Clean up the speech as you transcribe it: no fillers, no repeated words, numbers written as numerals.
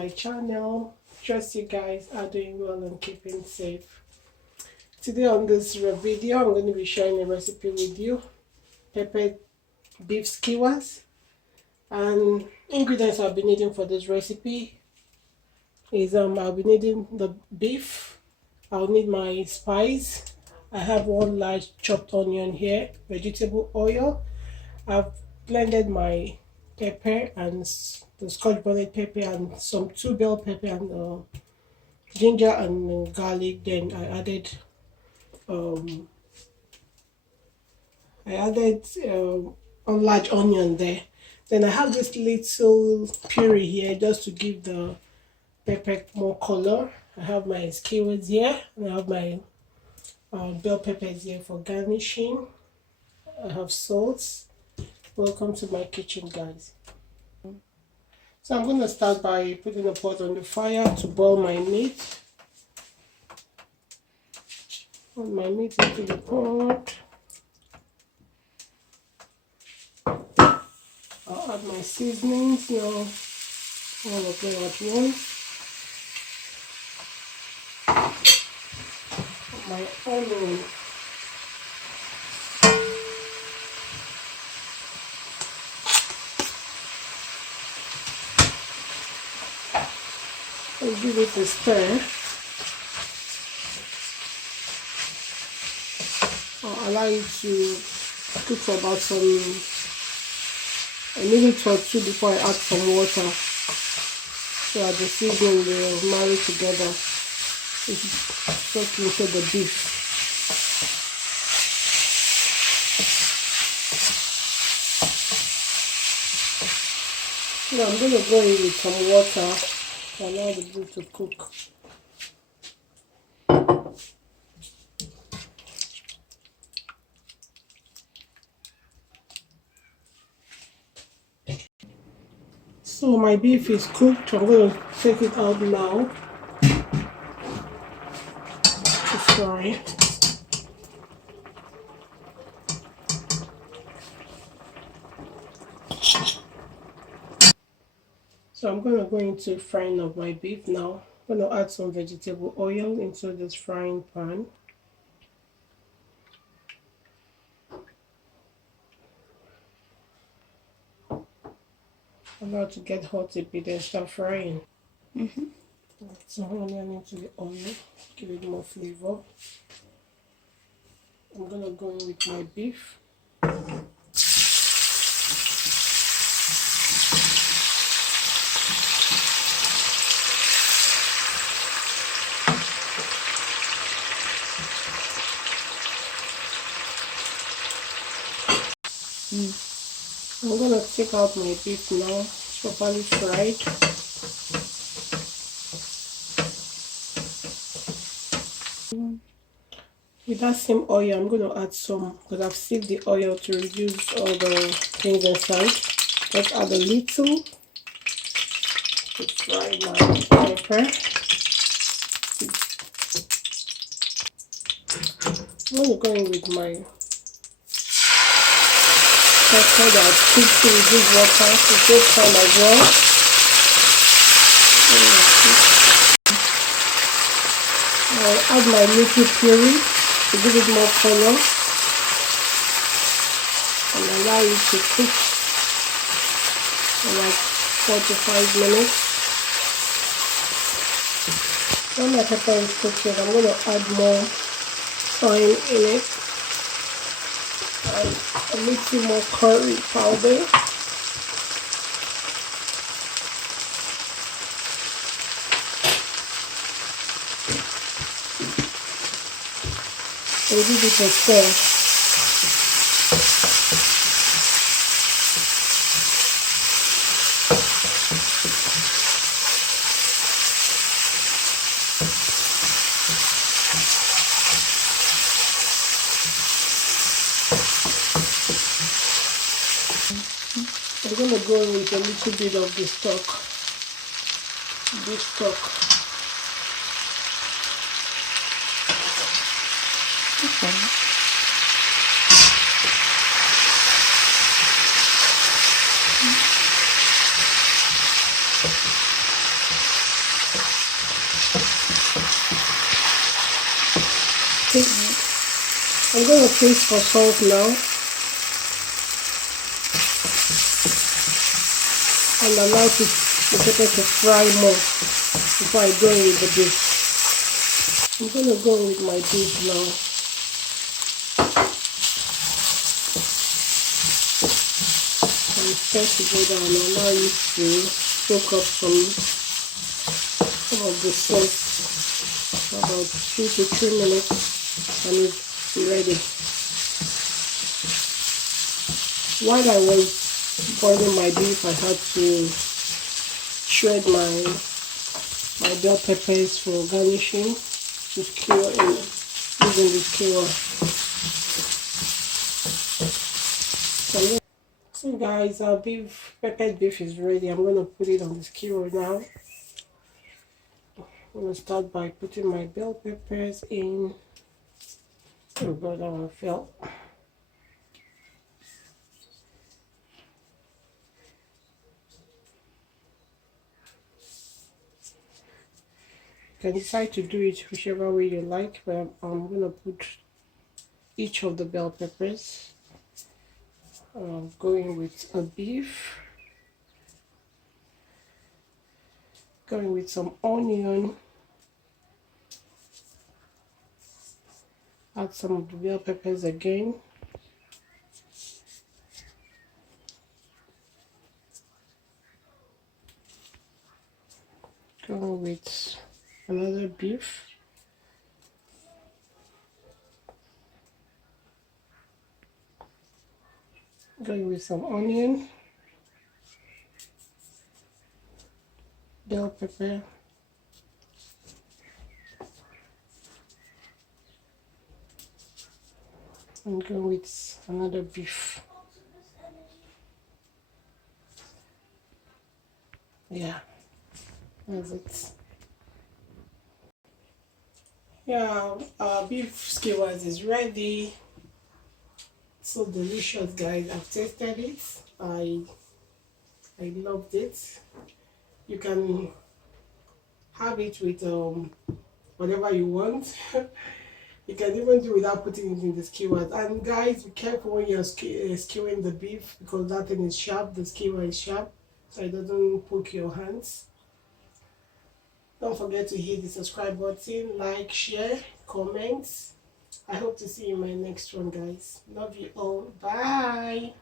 my channel. Trust you guys are doing well and keeping safe. Today on this video, I'm going to be sharing a recipe with you. Peppered beef skewers. And ingredients I'll be needing for this recipe is I'll be needing the beef. I'll need my spice. I have one large chopped onion here, vegetable oil. I've blended my pepper and the scotch bonnet pepper and some two bell pepper and ginger and garlic. Then I added a large onion there. Then I have this little puree here just to give the pepper more color. I have my skewers here and I have my bell peppers here for garnishing. I have salt. Welcome to my kitchen, guys. So I'm going to start by putting a pot on the fire to boil my meat. Put my meat into the pot. I'll add my seasonings now, all of them at once. Put my onion. And give it a stir. I'll allow it to cook for about a minute or two before I add some water, so that the seasoning will marry together. It's soak into the beef. Now I'm going to go in with some water to allow the beef to cook. So my beef is cooked. I'm going to take it out now to fry. So I'm going to go into frying of my beef now. I'm going to add some vegetable oil into this frying pan. Allow it to get hot a bit and start frying. Add some onion into the oil, give it more flavor. I'm going to go in with my beef. I'm going to take out my beef now, it's properly fried. With that same oil, I'm going to add some, because I've sieved the oil to reduce all the things inside. Let's add a little to fry my pepper. I'm going to go in with my pepper that I've cooked to reduce water to save time as well. I'll add my little puree to give it more color and allow it to cook for like 4 to 5 minutes. When my pepper is cooking, I'm going to add more thyme in it and a little more curry powder. And give it a stir. I'm going to go in with a little bit of the stock, beef stock. Okay. I'm going to taste for salt now and allow the pepper to fry more before I go in with the beef. I'm going to go with my beef now. And stir together and allow it to soak up some of the sauce for about 2 to 3 minutes and it's ready. While I was boiling my beef, I had to shred my bell peppers for garnishing to skewer using the skewer. So guys, our peppered beef is ready. I'm going to put it on the skewer now. I'm going to start by putting my bell peppers in. Oh god, that one fell. You can decide to do it whichever way you like, but I'm going to put each of the bell peppers. Going with a beef, going with some onion, add some of the bell peppers again, going with another beef, going with some onion, bell pepper, and go with another beef. Yeah, that's it. Yeah, our beef skewers is ready. So delicious, guys. I've tasted it. I loved it. You can have it with whatever you want. You can even do without putting it in the skewers. And guys, be careful when you're skewing the beef because that thing is sharp. The skewer is sharp, so it doesn't poke your hands. Don't forget to hit the subscribe button, like, share, comments. I hope to see you in my next one, guys. Love you all. Bye.